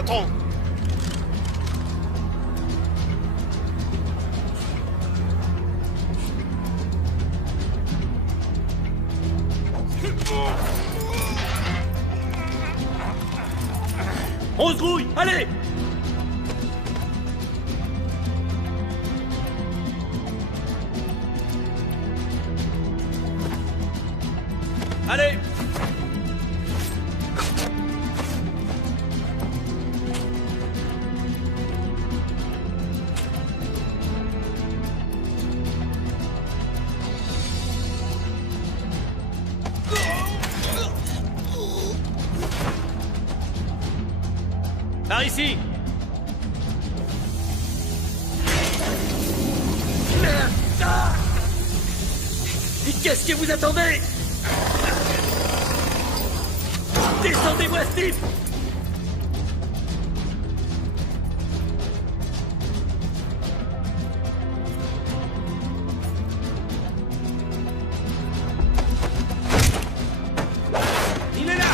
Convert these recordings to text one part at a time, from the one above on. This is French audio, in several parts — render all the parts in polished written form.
Attends. On se grouille, allez! Allez! Par ici! Merde! Ah! Qu'est-ce que vous attendez? Descendez-moi, Steve! Il est là!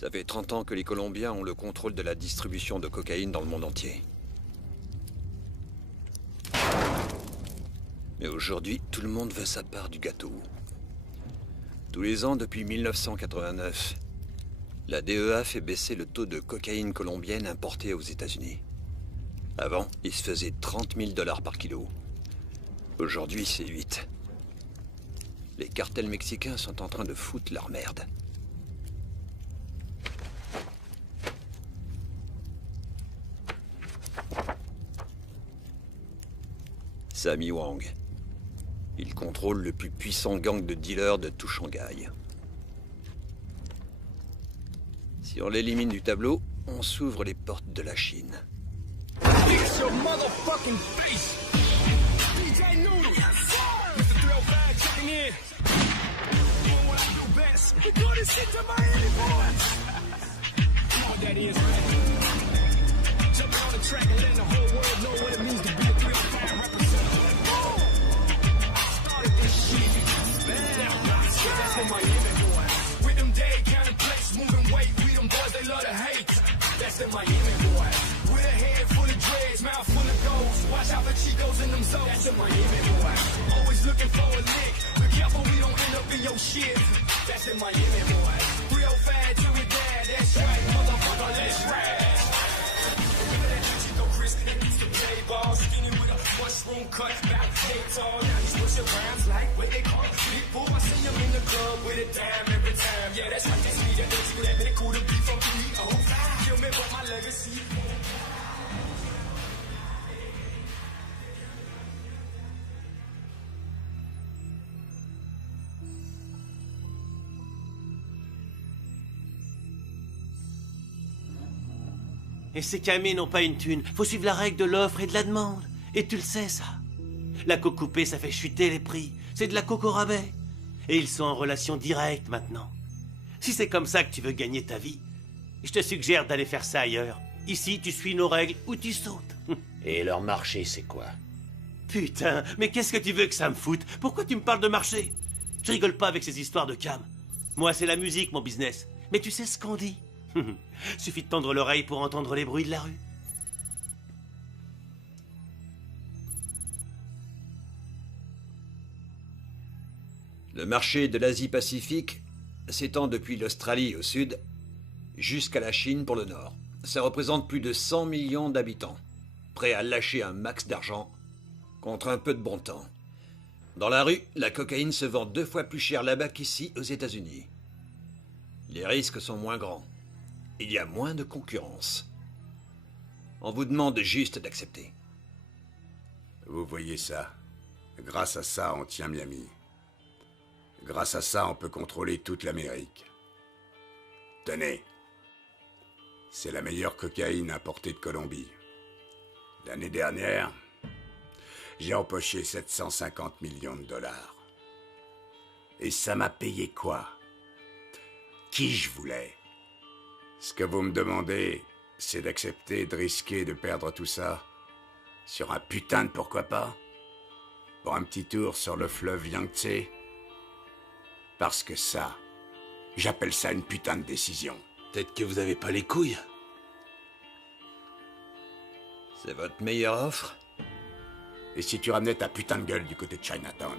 Ça fait 30 ans que les Colombiens ont le contrôle de la distribution de cocaïne dans le monde entier. Mais aujourd'hui, tout le monde veut sa part du gâteau. Tous les ans depuis 1989, la DEA fait baisser le taux de cocaïne colombienne importée aux États-Unis. Avant, il se faisait 30 000 $ par kilo. Aujourd'hui, c'est 8. Les cartels mexicains sont en train de foutre leur merde. Sammy Wang. Il contrôle le plus puissant gang de dealers de tout Shanghai. Si on l'élimine du tableau, on s'ouvre les portes de la Chine. With them day kind of That's the Miami boy. With a head full of dreads, mouth full of goals. Watch out for Chicos in them zones. That's the Miami boy. Always looking for a lick. Be careful we don't end up in your shit. That's the Miami boy. Real fat till we dead. That's right, motherfucker, let's ride. Chico Chris, that used to play ball. Skinny with a mushroom cut, back head tall. Now he's pushing rounds like what they call big boy. I see him in the club with a dime every time. Yeah, that's right, that's me. That bitch, you that bit cool to be from me. Oh, kill me for my legacy. Et ces camés n'ont pas une thune. Faut suivre la règle de l'offre et de la demande. Et tu le sais, ça. La coke coupée, ça fait chuter les prix. C'est de la coke au rabais. Et ils sont en relation directe maintenant. Si c'est comme ça que tu veux gagner ta vie, je te suggère d'aller faire ça ailleurs. Ici, tu suis nos règles ou tu sautes. Et leur marché, c'est quoi? Putain, mais qu'est-ce que tu veux que ça me foute? Pourquoi tu me parles de marché? Je rigole pas avec ces histoires de cam. Moi, c'est la musique, mon business. Mais tu sais ce qu'on dit? Suffit de tendre l'oreille pour entendre les bruits de la rue. Le marché de l'Asie-Pacifique s'étend depuis l'Australie au sud jusqu'à la Chine pour le nord. Ça représente plus de 100 millions d'habitants, prêts à lâcher un max d'argent contre un peu de bon temps. Dans la rue, la cocaïne se vend 2 fois plus cher là-bas qu'ici aux États-Unis. Les risques sont moins grands. Il y a moins de concurrence. On vous demande juste d'accepter. Vous voyez ça? Grâce à ça, on tient Miami. Grâce à ça, on peut contrôler toute l'Amérique. Tenez. C'est la meilleure cocaïne importée de Colombie. L'année dernière, j'ai empoché 750 millions de dollars. Et ça m'a payé quoi? Qui je voulais? Ce que vous me demandez, c'est d'accepter de risquer de perdre tout ça sur un putain de pourquoi pas? Pour un petit tour sur le fleuve Yangtze? Parce que ça, j'appelle ça une putain de décision. Peut-être que vous avez pas les couilles. C'est votre meilleure offre? Et si tu ramenais ta putain de gueule du côté de Chinatown?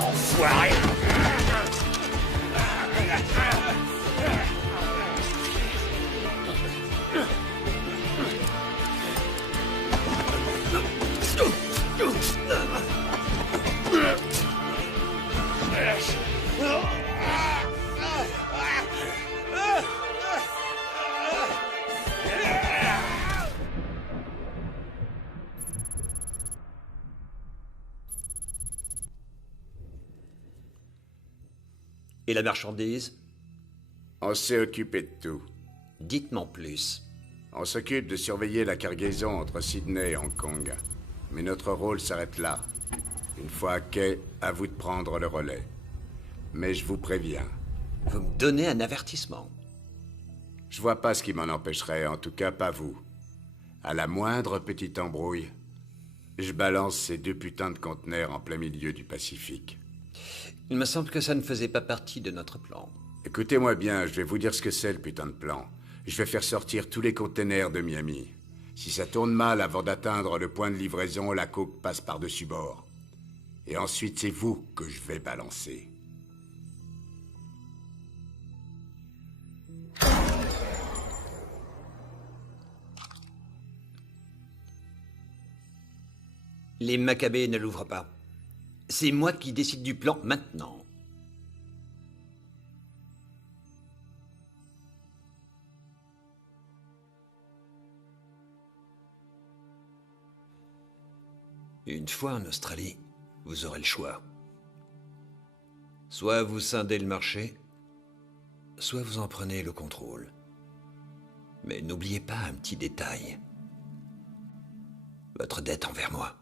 Enfoiré! Et la marchandise? On s'est occupé de tout. Dites-m'en plus. On s'occupe de surveiller la cargaison entre Sydney et Hong Kong. Mais notre rôle s'arrête là. Une fois à quai, à vous de prendre le relais. Mais je vous préviens. Vous me donnez un avertissement. Je vois pas ce qui m'en empêcherait, en tout cas pas vous. À la moindre petite embrouille, je balance ces 2 putains de conteneurs en plein milieu du Pacifique. Il me semble que ça ne faisait pas partie de notre plan. Écoutez-moi bien, je vais vous dire ce que c'est le putain de plan. Je vais faire sortir tous les containers de Miami. Si ça tourne mal avant d'atteindre le point de livraison, la coke passe par-dessus bord. Et ensuite, c'est vous que je vais balancer. Les Maccabées ne l'ouvrent pas. C'est moi qui décide du plan maintenant. Une fois en Australie, vous aurez le choix. Soit vous scindez le marché, soit vous en prenez le contrôle. Mais n'oubliez pas un petit détail. Votre dette envers moi.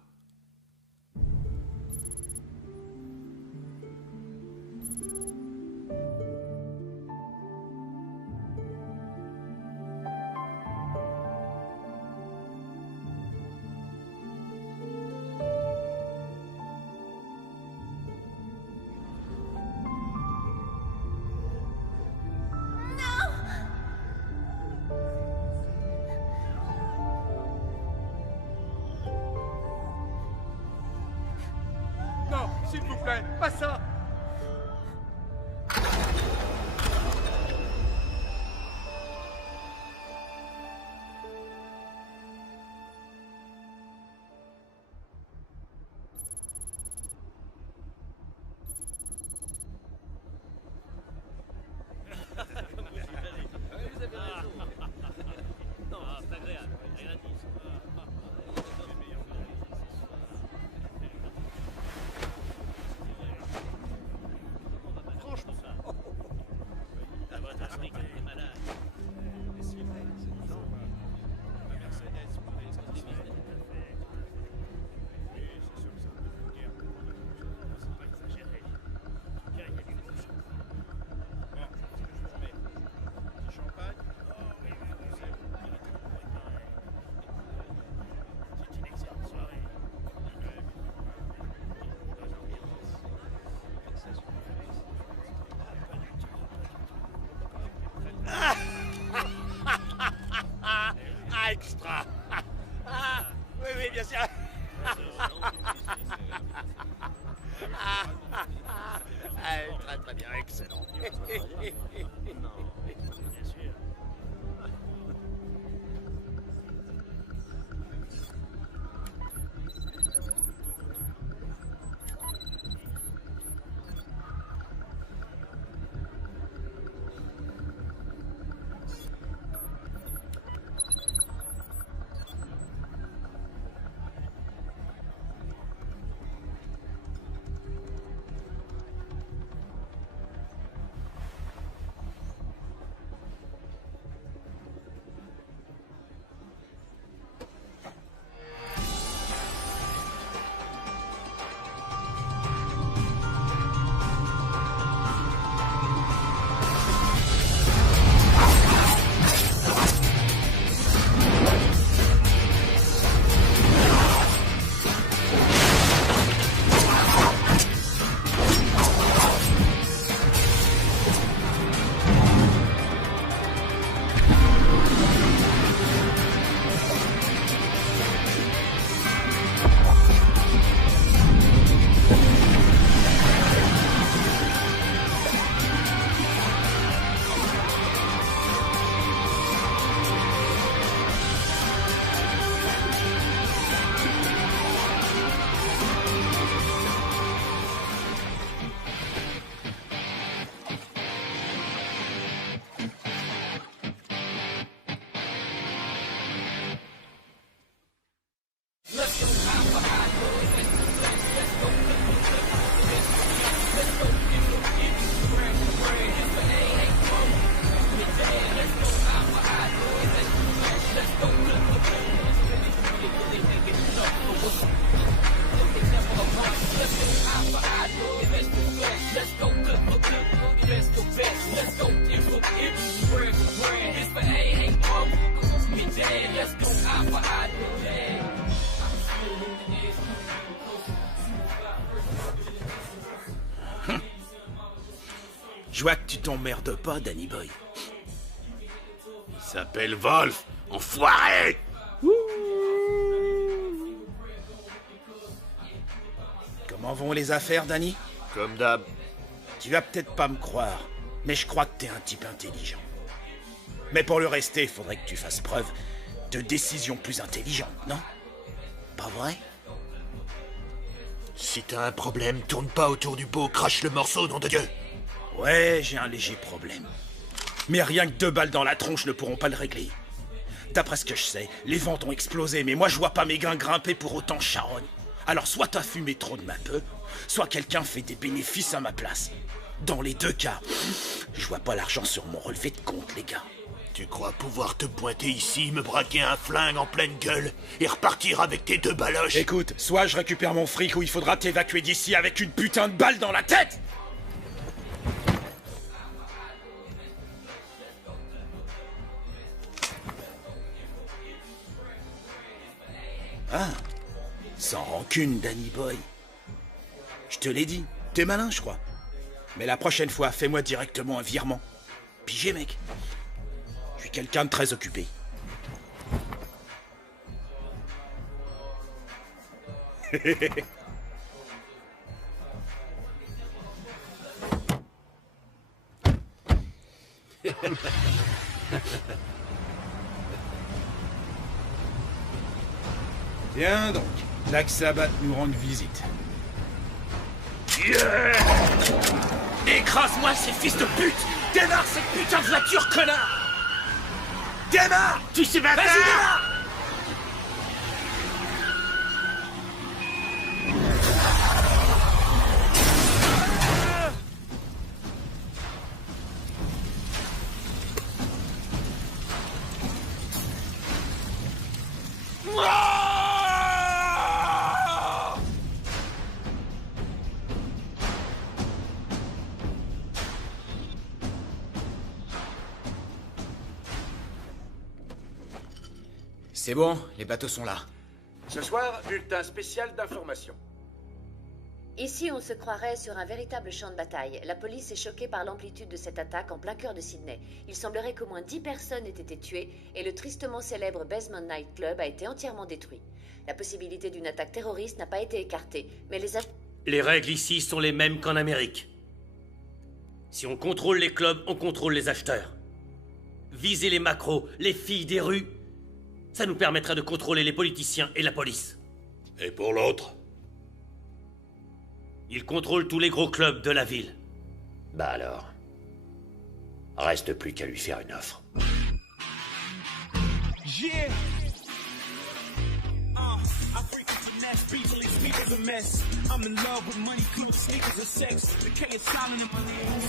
S'il vous plaît, pas ça. Extra. Oui, oui, bien sûr. Très, très bien, excellent. Je vois que tu t'emmerdes pas, Danny Boy. Il s'appelle Wolf, enfoiré! Comment vont les affaires, Danny? Comme d'hab. Tu vas peut-être pas me croire, mais je crois que t'es un type intelligent. Mais pour le rester, il faudrait que tu fasses preuve de décision plus intelligente, non? Pas vrai? Si t'as un problème, tourne pas autour du pot, crache le morceau, nom de Dieu! Ouais, j'ai un léger problème. Mais rien que 2 balles dans la tronche ne pourront pas le régler. D'après ce que je sais, les ventes ont explosé, mais moi je vois pas mes gains grimper pour autant charogne. Alors soit t'as fumé trop de ma peu, soit quelqu'un fait des bénéfices à ma place. Dans les 2 cas, je vois pas l'argent sur mon relevé de compte, les gars. Tu crois pouvoir te pointer ici, me braquer un flingue en pleine gueule et repartir avec tes 2 baloches? Écoute, soit je récupère mon fric ou il faudra t'évacuer d'ici avec une putain de balle dans la tête! Ah, sans rancune, Danny Boy. Je te l'ai dit, t'es malin, je crois. Mais la prochaine fois, fais-moi directement un virement. Pigé, mec. Je suis quelqu'un de très occupé. Viens donc. Black Sabbath nous rend visite. Écrase-moi ces fils de pute! Démarre cette putain de voiture, connard! Démarre! Tu sais pas. Vas-y, démarre! C'est bon, les bateaux sont là. Ce soir, bulletin spécial d'information. Ici, on se croirait sur un véritable champ de bataille. La police est choquée par l'amplitude de cette attaque en plein cœur de Sydney. Il semblerait qu'au moins 10 personnes aient été tuées et le tristement célèbre Basement Night Club a été entièrement détruit. La possibilité d'une attaque terroriste n'a pas été écartée, mais Les règles ici sont les mêmes qu'en Amérique. Si on contrôle les clubs, on contrôle les acheteurs. Viser les macros, les filles des rues, ça nous permettra de contrôler les politiciens et la police. Et pour l'autre? Ils contrôlent tous les gros clubs de la ville. Bah alors. Reste plus qu'à lui faire une offre. Yeah. I frequent the nest, people and speakers a mess. I'm in love with money, clothes, sneakers, and sex. The K is silent in my name.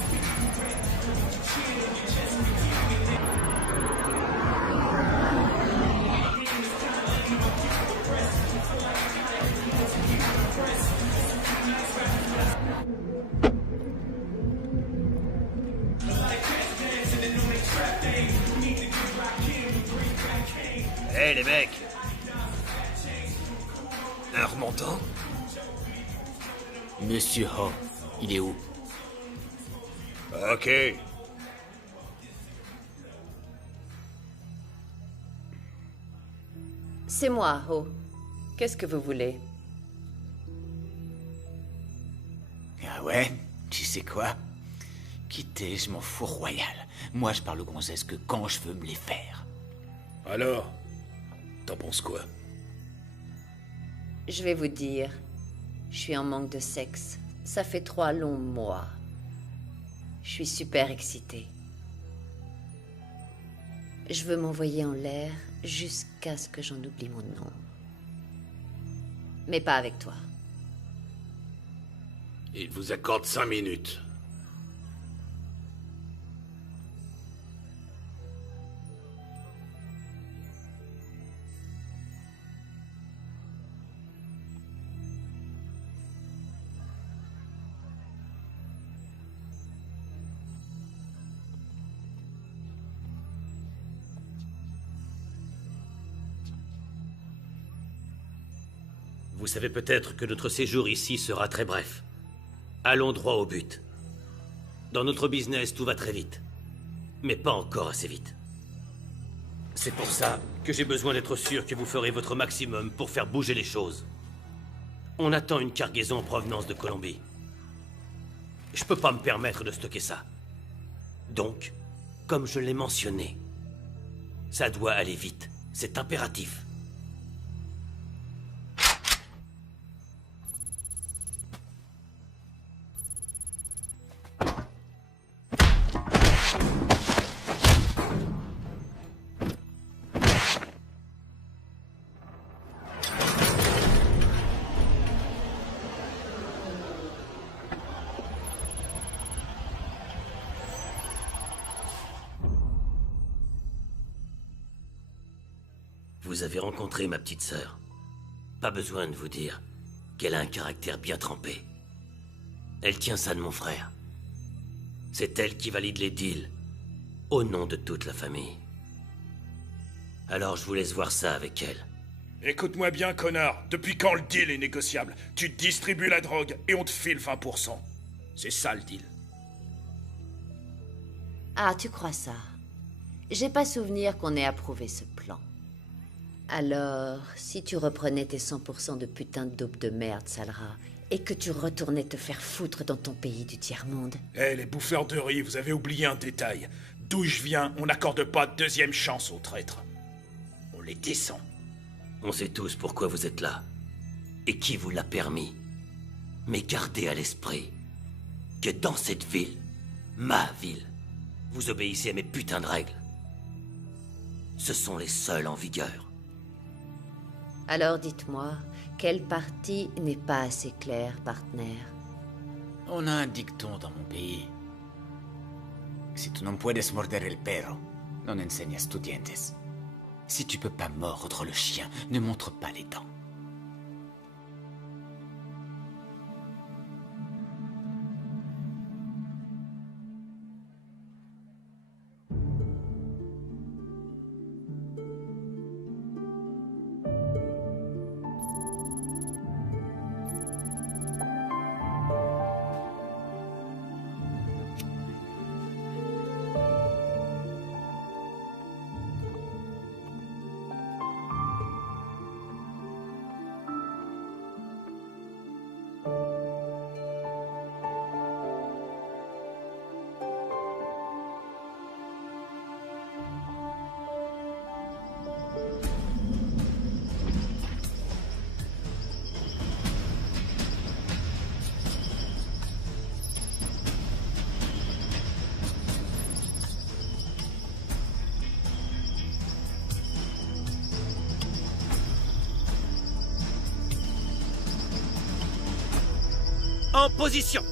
Hé les mecs! Un remontant? Monsieur Ho, il est où? Ok. c'est moi, Ho. Qu'est-ce que vous voulez? Ah ouais? Tu sais quoi? Quittez, je m'en fous royal. Moi, je parle aux gonzesses que quand je veux me les faire. Alors, t'en penses quoi? Je vais vous dire, je suis en manque de sexe. Ça fait 3 longs mois. Je suis super excitée. Je veux m'envoyer en l'air jusqu'à ce que j'en oublie mon nom. Mais pas avec toi. Il vous accorde 5 minutes. Vous savez peut-être que notre séjour ici sera très bref. Allons droit au but. Dans notre business, tout va très vite. Mais pas encore assez vite. C'est pour ça que j'ai besoin d'être sûr que vous ferez votre maximum pour faire bouger les choses. On attend une cargaison en provenance de Colombie. Je peux pas me permettre de stocker ça. Donc, comme je l'ai mentionné, ça doit aller vite. C'est impératif. Vous avez rencontré ma petite sœur. Pas besoin de vous dire qu'elle a un caractère bien trempé. Elle tient ça de mon frère. C'est elle qui valide les deals, au nom de toute la famille. Alors je vous laisse voir ça avec elle. Écoute-moi bien, connard. Depuis quand le deal est négociable? Tu distribues la drogue et on te file 20%. C'est ça le deal. Ah, tu crois ça? J'ai pas souvenir qu'on ait approuvé ce plan. Alors, si tu reprenais tes 100% de putain de dope de merde, Salra, et que tu retournais te faire foutre dans ton pays du tiers-monde... Eh, les bouffeurs de riz, vous avez oublié un détail. D'où je viens, on n'accorde pas de deuxième chance aux traîtres. On les descend. On sait tous pourquoi vous êtes là. Et qui vous l'a permis. Mais gardez à l'esprit que dans cette ville, ma ville, vous obéissez à mes putains de règles. Ce sont les seules en vigueur. Alors dites-moi, quelle partie n'est pas assez claire, partenaire? On a un dicton dans mon pays. Si tu no puedes morder el perro, non enseñas tus dientes. Si tu peux pas mordre le chien, ne montre pas les dents. En position!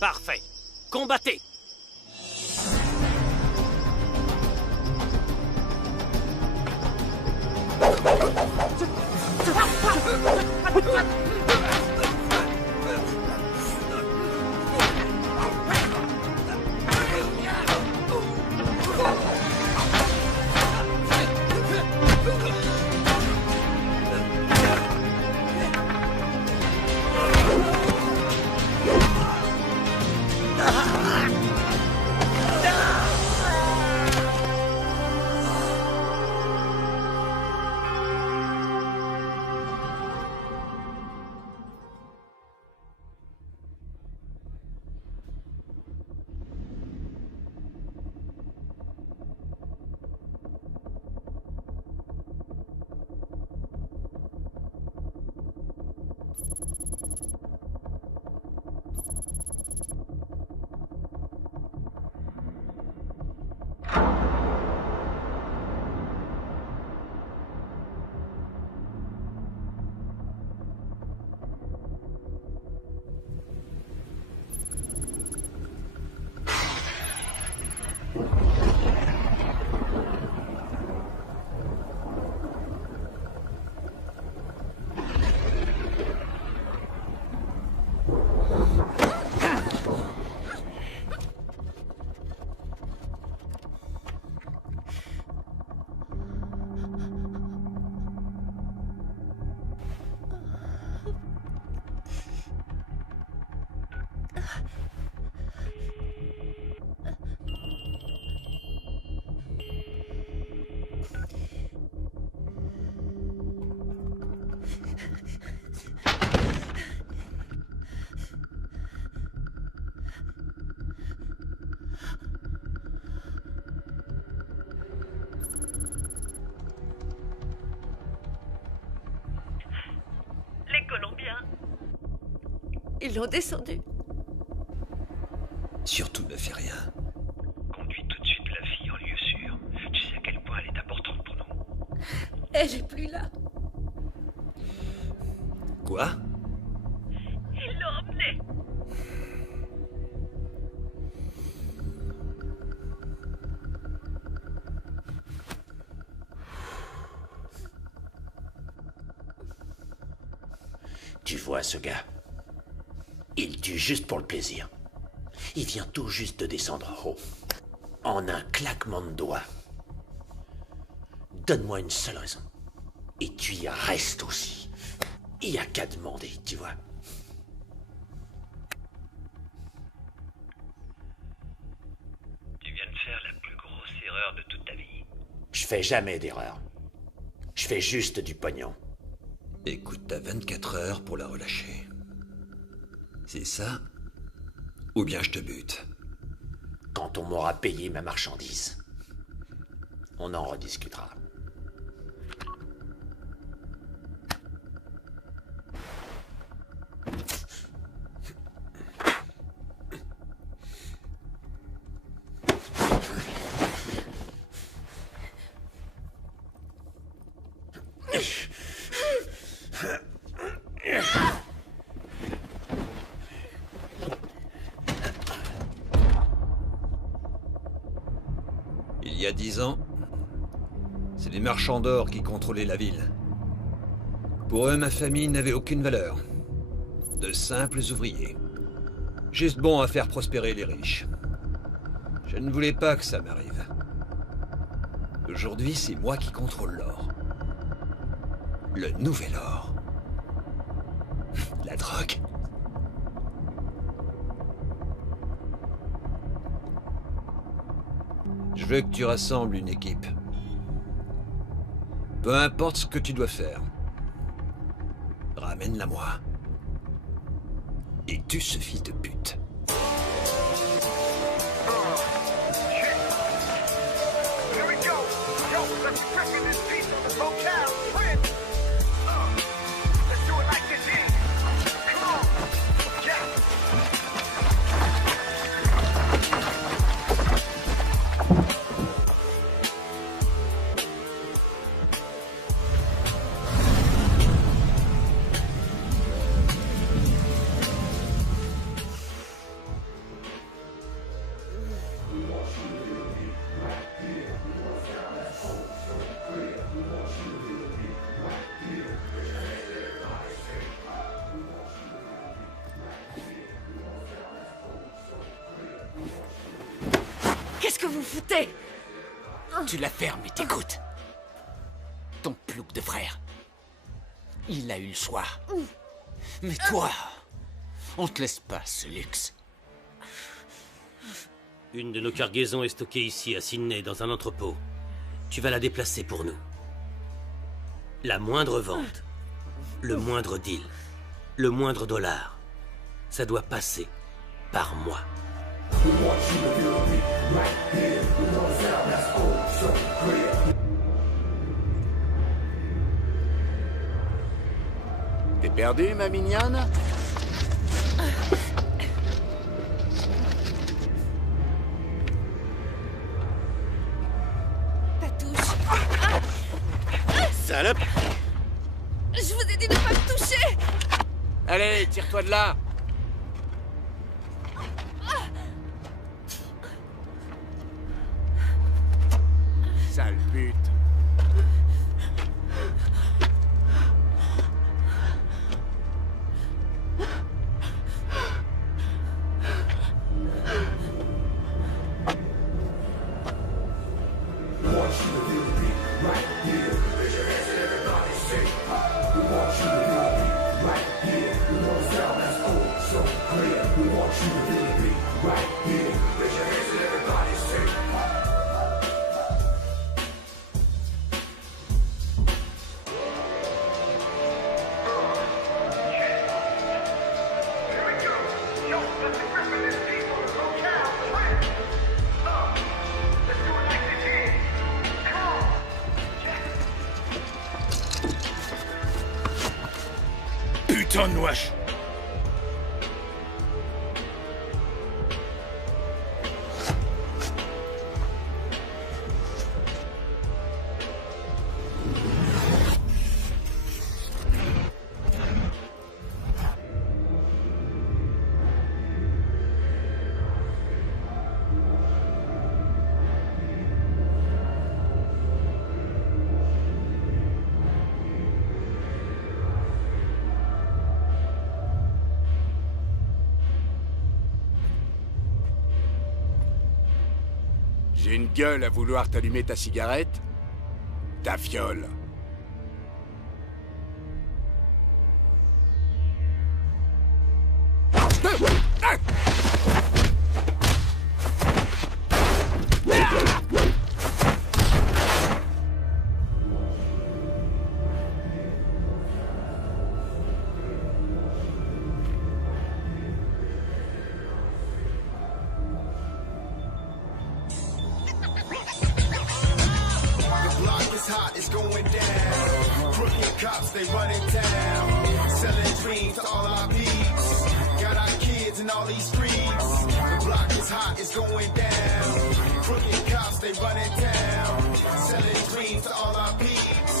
Parfait. Combattez! Ils l'ont descendu. Surtout ne fais rien. Conduis tout de suite la fille en lieu sûr. Tu sais à quel point elle est importante pour nous. Elle est plus là. Quoi? Ils l'ont emmenée. Tu vois ce gars? Il tue juste pour le plaisir. Il vient tout juste de descendre en haut. En un claquement de doigts. Donne-moi une seule raison. Et tu y restes aussi. Il n'y a qu'à demander, tu vois. fais jamais d'erreur. Je fais juste du pognon. Écoute, t'as 24 heures pour la relâcher. C'est ça? Ou bien je te bute. Quand on m'aura payé ma marchandise, on en rediscutera. Il y a 10 ans, c'est les marchands d'or qui contrôlaient la ville. Pour eux, ma famille n'avait aucune valeur. De simples ouvriers. Juste bons à faire prospérer les riches. Je ne voulais pas que ça m'arrive. Aujourd'hui, c'est moi qui contrôle l'or. Le nouvel or. La drogue. Je veux que tu rassembles une équipe. Peu importe ce que tu dois faire. Ramène-la moi. Et tue ce fils de pute. Here we go. Yo, let's reckon this piece on the locale. Prince. Let's do it like this is. Come on. Yeah. Qu'est-ce que vous foutez? Tu la fermes et t'écoutes. Ton plouc de frère. Il a eu le choix. Mais toi, on te laisse pas ce luxe. Une de nos cargaisons est stockée ici, à Sydney, dans un entrepôt. Tu vas la déplacer pour nous. La moindre vente, le moindre deal, le moindre dollar, ça doit passer par moi. T'es perdu, ma mignonne? Ta touche. Salope! Je vous ai dit de pas me toucher. Allez, tire-toi de là. Sale pute. Putain de wesh! J'ai une gueule à vouloir t'allumer ta cigarette? Ta fiole. cops, they running down. Selling dreams to all our peeps. Got our kids in all these streets. The block is hot, it's going down. Crooked cops, they running down. Selling dreams to all our peeps.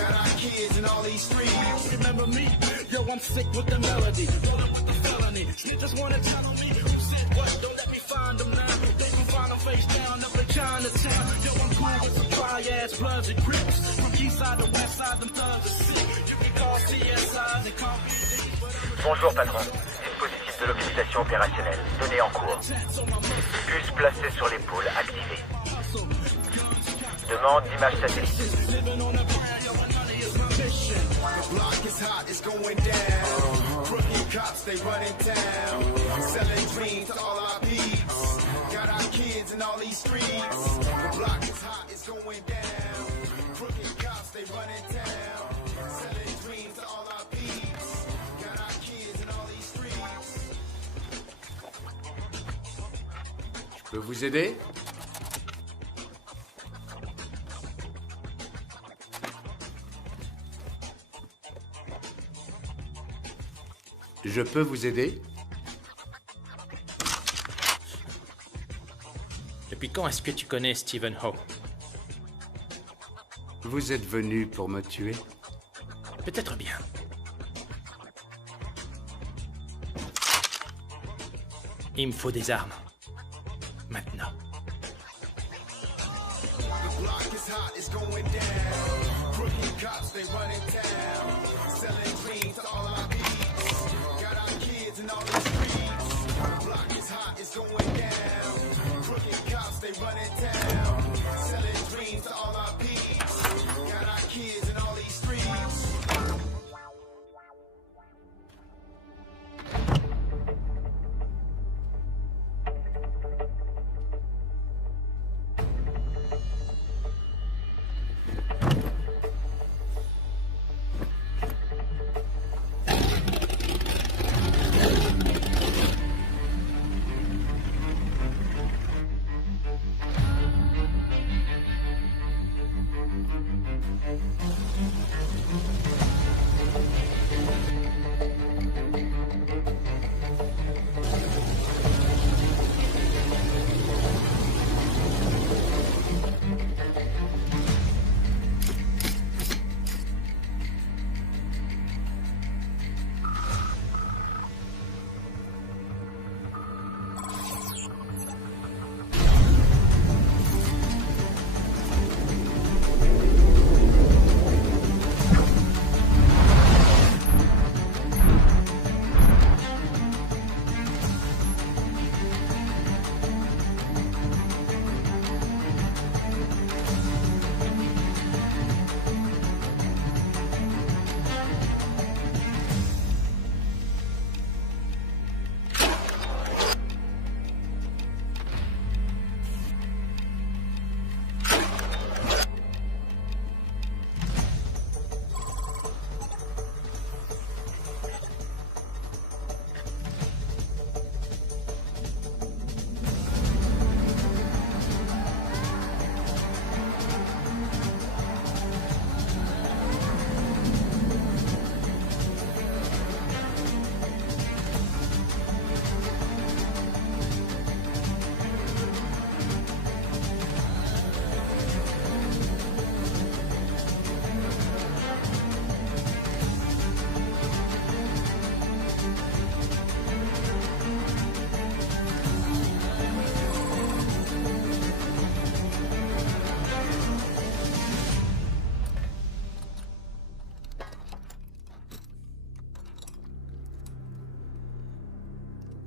Got our kids in all these streets. Remember me? Yo, I'm sick with the melody. Rolling with the felony. Snitches wanna tell on me. Who said what? Don't let me find them now. They can find them face down up in Chinatown. Yo, I'm cool with some dry-ass bloods and crips. From east side to west side, them thugs are sick. You can call CSI, they call me. Bonjour patron, dispositif de localisation opérationnelle, données en cours. Bus placé sur l'épaule, activé. Demande d'image satellite. The block is hot, it's going down. Crooked cops, they running down. Selling dreams to all our peeps. Got our kids in all these streets. The block is hot, it's going down. Crooked cops, they running down. Selling dreams to all our peeps. Got our kids in all these streets. Je peux vous aider? Je peux vous aider? Depuis quand est-ce que tu connais Stephen Ho? Vous êtes venu pour me tuer? Peut-être bien. Il me faut des armes. Maintenant. The block is hot, it's going down. Crooked cops, they running down. Selling dreams to all our peeps. Got our kids in all the streets. The block is hot, it's going down. Crooked cops, they running down. Selling dreams to all our peeps. Got our kids in all these streets.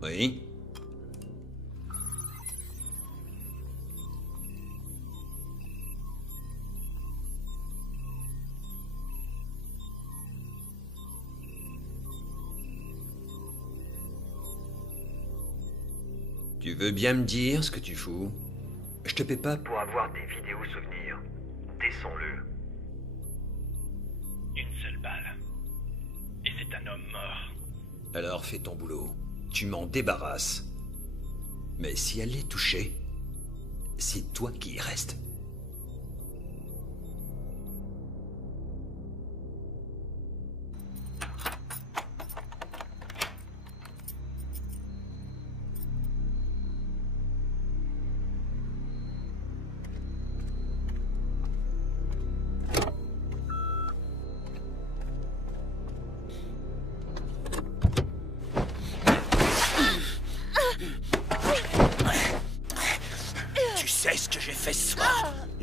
Oui? Tu veux bien me dire ce que tu fous? Je te paie pas Pour avoir des vidéos souvenirs, descends-le. Une seule balle. Et c'est un homme mort. Alors fais ton boulot. Tu m'en débarrasses. Mais si elle est touchée, c'est toi qui y reste.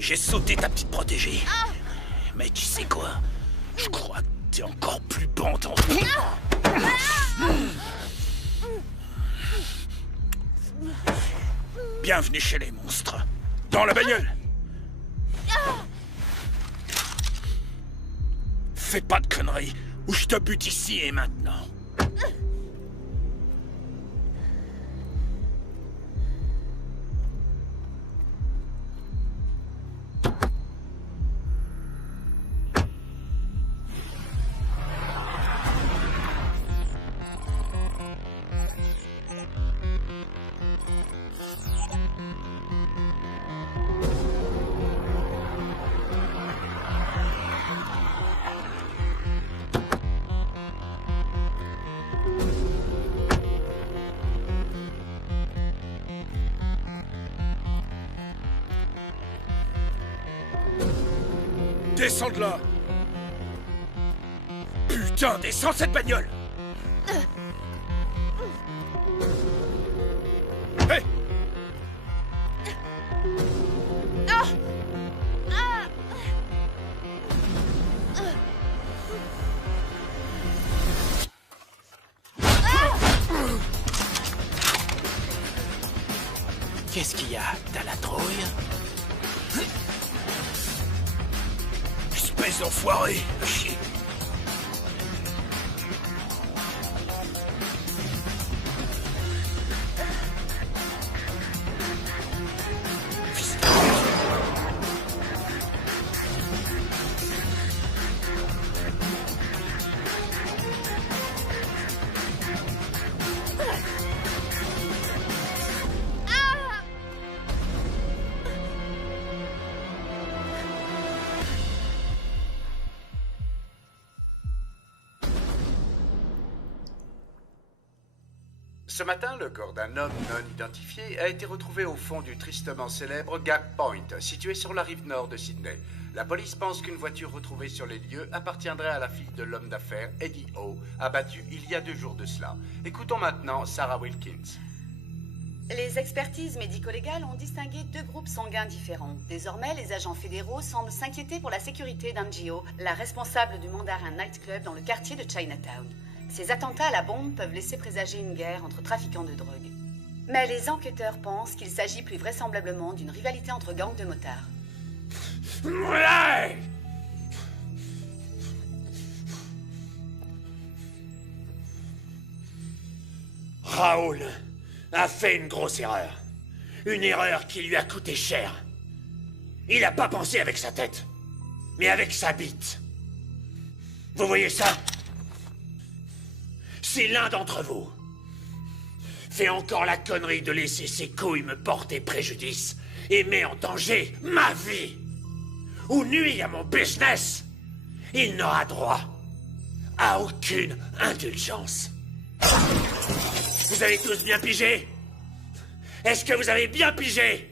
J'ai sauté ta petite protégée. Mais tu sais quoi? Je crois que t'es encore plus bandant. Bienvenue chez les monstres. Dans la bagnole. Fais pas de conneries, ou je te bute ici et maintenant. Descends de là! Putain, descends de cette bagnole! Hey! Qu'est-ce qu'il y a? T'as la trouille? Espèce d'enfoiré, chier. Ce matin, le corps d'un homme non identifié a été retrouvé au fond du tristement célèbre Gap Point, situé sur la rive nord de Sydney. La police pense qu'une voiture retrouvée sur les lieux appartiendrait à la fille de l'homme d'affaires Eddie O, abattu il y a 2 jours de cela. Écoutons maintenant Sarah Wilkins. Les expertises médico-légales ont distingué 2 groupes sanguins différents. Désormais, les agents fédéraux semblent s'inquiéter pour la sécurité d'Anjio, la responsable du Mandarin Nightclub dans le quartier de Chinatown. Ces attentats à la bombe peuvent laisser présager une guerre entre trafiquants de drogue. Mais les enquêteurs pensent qu'il s'agit plus vraisemblablement d'une rivalité entre gangs de motards. Ouais! Raoul a fait une grosse erreur. Une erreur qui lui a coûté cher. Il n'a pas pensé avec sa tête, mais avec sa bite. Vous voyez ça? Si l'un d'entre vous fait encore la connerie de laisser ses couilles me porter préjudice et met en danger ma vie ou nuit à mon business, il n'aura droit à aucune indulgence. Vous avez tous bien pigé? Est-ce que vous avez bien pigé?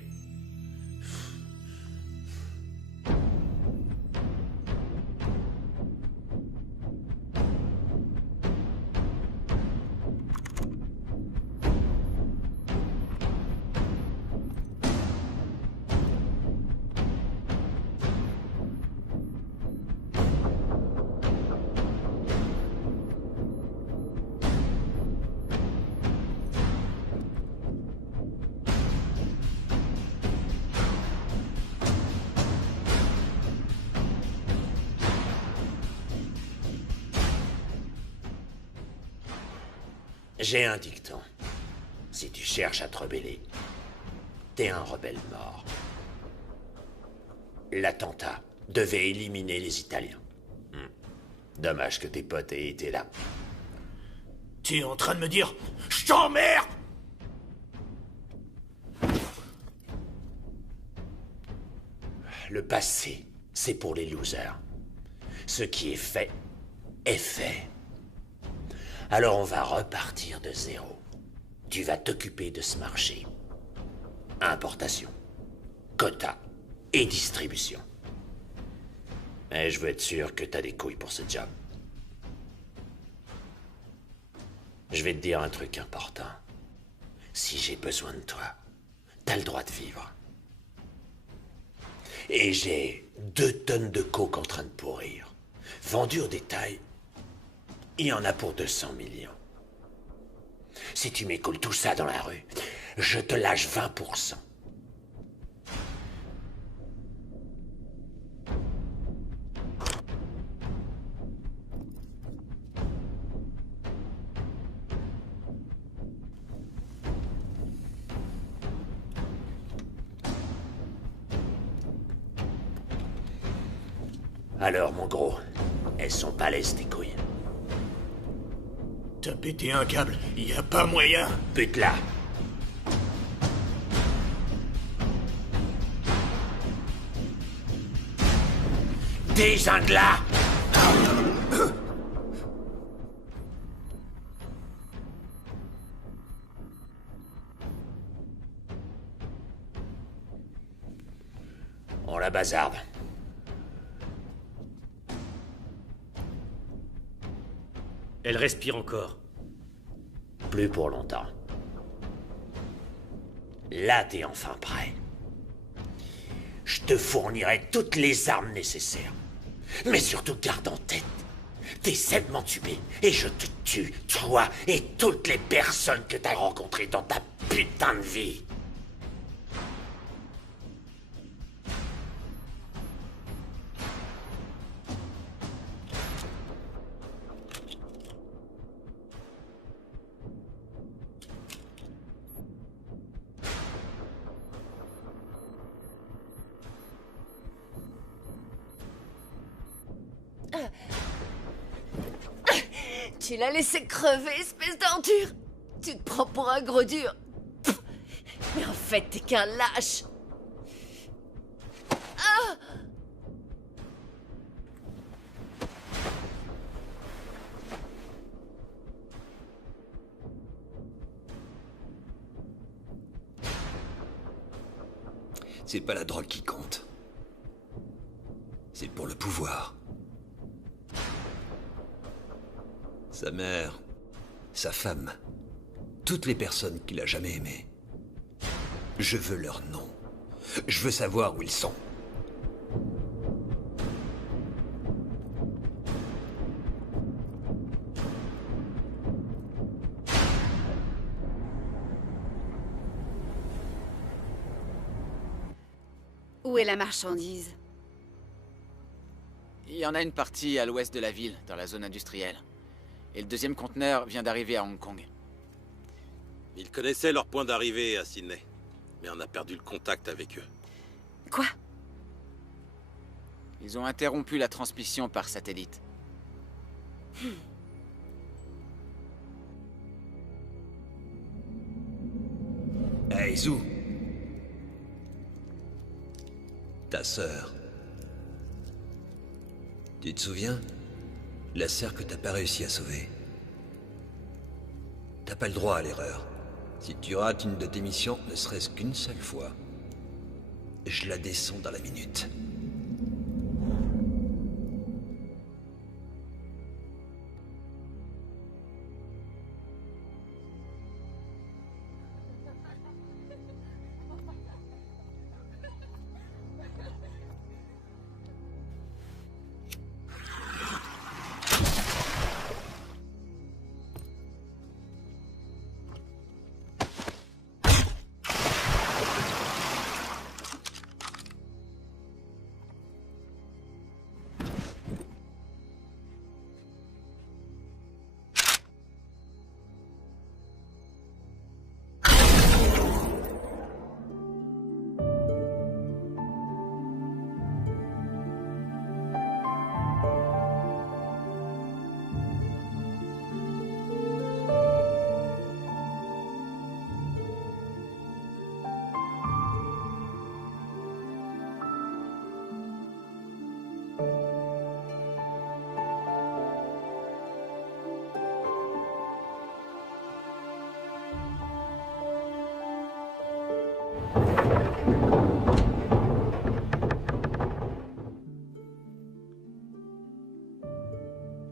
J'ai un dicton. Si tu cherches à te rebeller, t'es un rebelle mort. L'attentat devait éliminer les Italiens. Dommage que tes potes aient été là. Tu es en train de me dire « Je t'emmerde !» Le passé, c'est pour les losers. Ce qui est fait, est fait. Alors on va repartir de zéro. Tu vas t'occuper de ce marché. Importation, quota et distribution. Mais je veux être sûr que t'as des couilles pour ce job. Je vais te dire un truc important. Si j'ai besoin de toi, t'as le droit de vivre. Et j'ai 2 tonnes de coke en train de pourrir. Vendu au détail, il y en a pour 200 millions. Si tu m'écoules tout ça dans la rue, je te lâche 20%. Alors, mon gros, elles sont balèzes tes couilles. T'as pété un câble, y a pas moyen. Bute-la. Désingue-la. On la bazarde. Elle respire encore. Plus pour longtemps. Là, t'es enfin prêt. Je te fournirai toutes les armes nécessaires. Mais surtout, garde en tête, t'essaies de m'entuber et je te tue, toi et toutes les personnes que t'as rencontrées dans ta putain de vie. Tu l'as laissé crever, espèce d'ordure. Tu te prends pour un gros dur. Pff. Mais en fait, t'es qu'un lâche. Ah! C'est pas la drogue qui compte. C'est pour le pouvoir. Sa mère, sa femme, toutes les personnes qu'il a jamais aimées. Je veux leur nom. Je veux savoir où ils sont. Où est la marchandise? Il y en a une partie à l'ouest de la ville, dans la zone industrielle. Et le deuxième conteneur vient d'arriver à Hong Kong. Ils connaissaient leur point d'arrivée à Sydney, mais on a perdu le contact avec eux. Quoi? Ils ont interrompu la transmission par satellite. Hey, Zou. Ta sœur. Tu te souviens? La sœur que t'as pas réussi à sauver. T'as pas le droit à l'erreur. Si tu rates une de tes missions, ne serait-ce qu'une seule fois, je la descends dans la minute.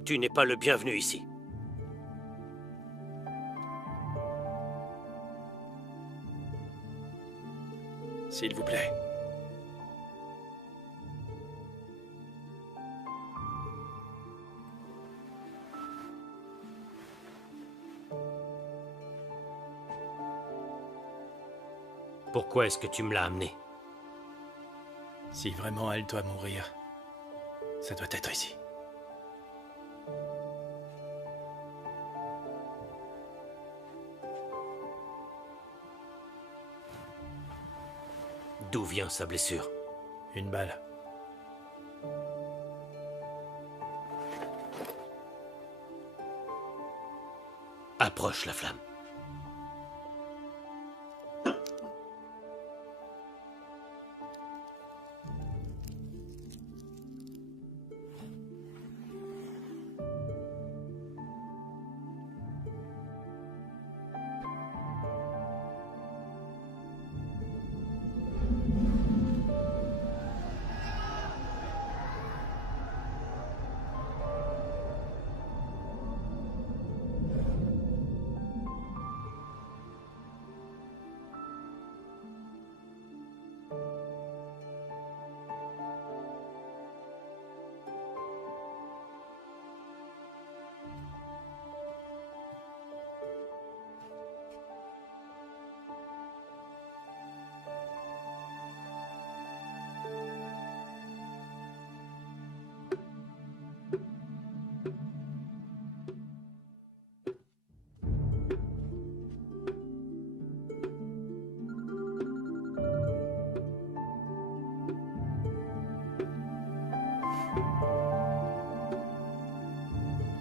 Tu n'es pas le bienvenu ici. S'il vous plaît. Pourquoi est-ce que tu me l'as amené? Si vraiment elle doit mourir, ça doit être ici. D'où vient sa blessure? Une balle. Approche la flamme.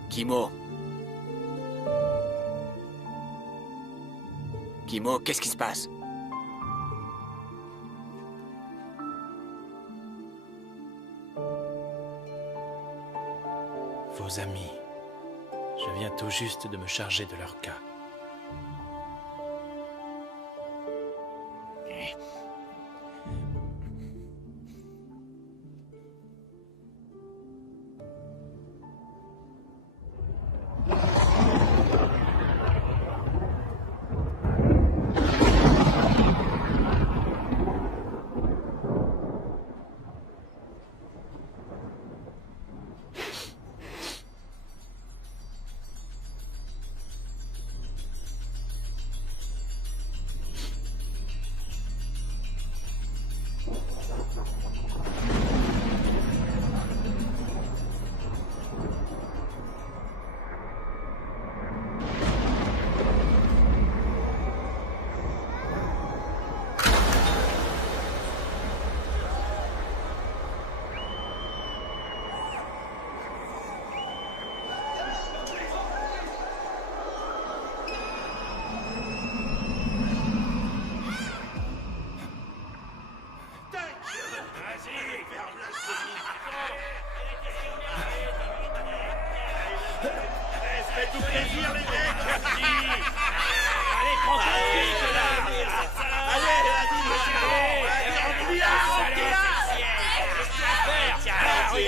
Kimo. Kimo, qu'est-ce qui se passe? Vos amis. Je viens tout juste de me charger de leur cas. Faites-vous plaisir, les mecs, merci. Allez, prends ton pic, là. Allez, vas-y, remplis-la, remplis-la. Qu'est-ce que tu vas faire? Tiens, oui,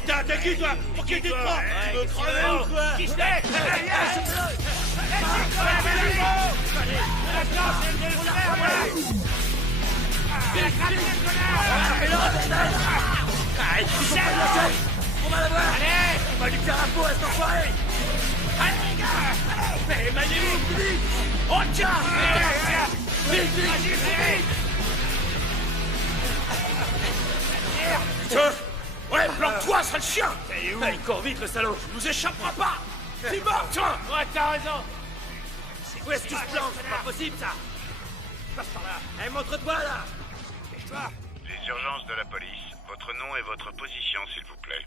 putain, t'es qui, toi? Pour qui tu te prends? Tu veux crever ou quoi? Qui c'est? On va la voir! Allez! On va lui faire un pot à cet enfoiré! Allez les gars! Mais imaginez-vous! Vite! Oh tiens! Vite, vite! Putain! Ouais, planque-toi, sale chien! Il court vite, le salaud! Il nous échappera pas! C'est mort, tiens! Ouais, t'as raison! Où est-ce qu'il se plante? C'est pas possible, ça! Passe par là! Allez, montre-toi, là! Cache-toi! Les urgences de la police. Votre nom et votre position, s'il vous plaît.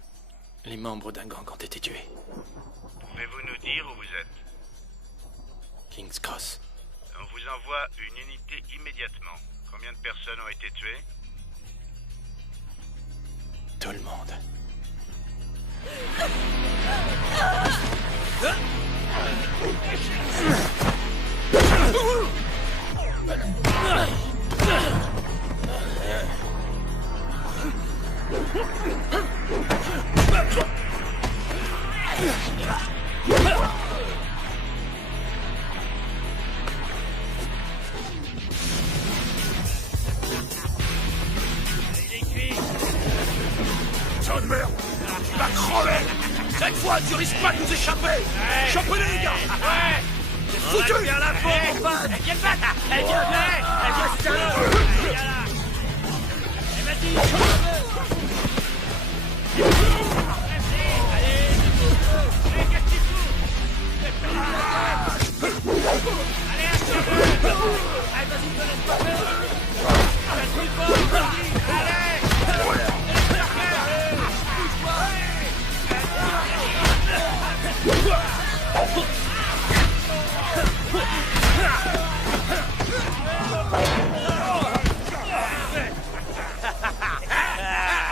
Les membres d'un gang ont été tués. Pouvez-vous nous dire où vous êtes? King's Cross. On vous envoie une unité immédiatement. Combien de personnes ont été tuées? Tout le monde. merde! Tu vas crever! Cette fois, tu risques pas de nous échapper! Chopez-les, les gars! Ouais! Foutu! Viens la peau, mon pote! Viens le battre! Viens, viens! Viens, c'est un homme! Viens là! Et vas-y, chope-le! Allez, qu'est-ce qu'il fout? Allez, achète-le! Allez, vas-y, te laisse pas faire! Allez, plus fort, vas-y! Allez!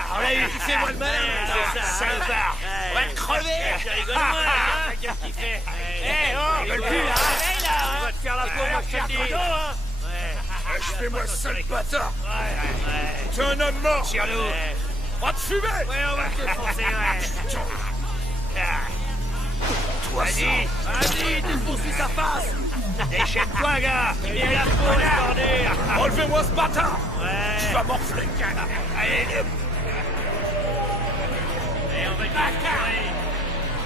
On l'a eu, fais-moi le malin, salopard! On va te crever! Tu rigoles moins, là, hein? Qu'est-ce qu'il fait? Eh, oh! Rigole plus, là! On va te faire la peau, moi, je te dis! Je fais-moi le seul bâtard! T'es un homme mort! Tire-nous! On va te fumer! Ouais, on va te défoncer, ouais! Toi, vas-y, défonce-lui sa face! Déchaîne-toi, gars! Viens la peau, la bordure! Enlevez-moi ce bâtard! Ouais! Tu vas morfler! Allez! Allez, on va le faire!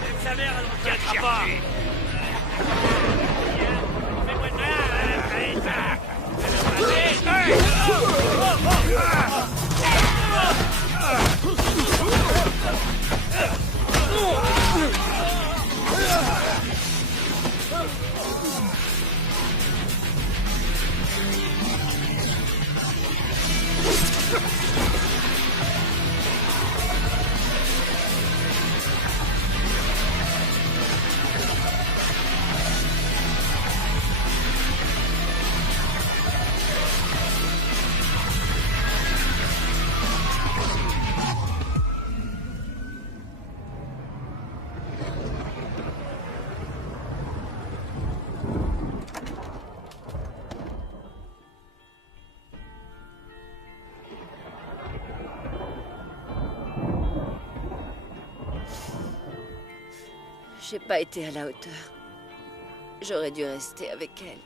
Même sa mère, elle ne reviendra pas! Fais-moi de mal! Allez, J'ai pas été à la hauteur. J'aurais dû rester avec elle.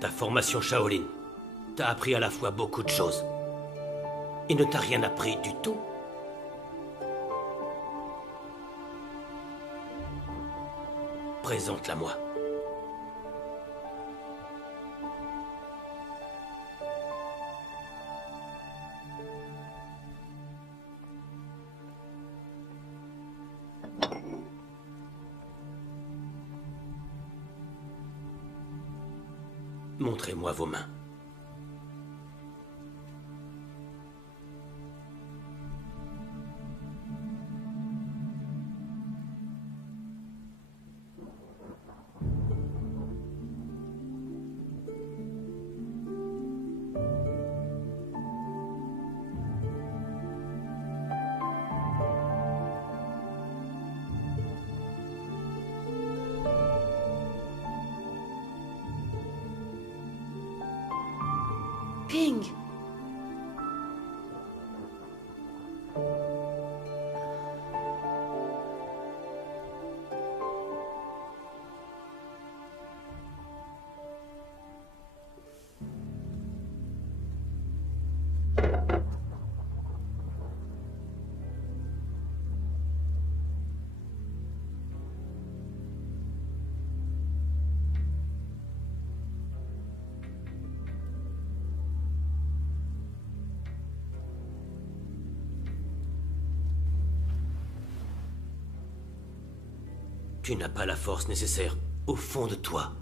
Ta formation Shaolin t'a appris à la fois beaucoup de choses et ne t'a rien appris du tout. Présente-la-moi. Montrez-moi vos mains. Ping! Tu n'as pas la force nécessaire, au fond de toi,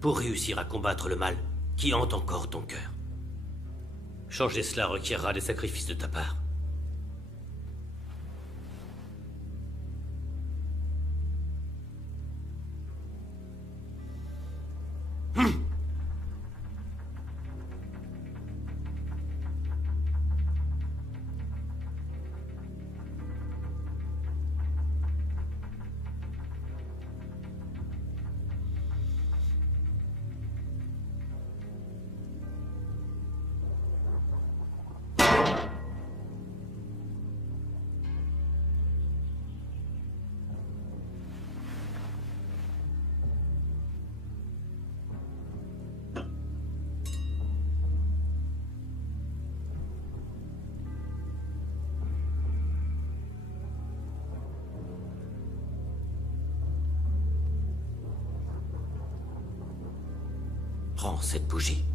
pour réussir à combattre le mal qui hante encore ton cœur. Changer cela requierra des sacrifices de ta part. Prends cette bougie.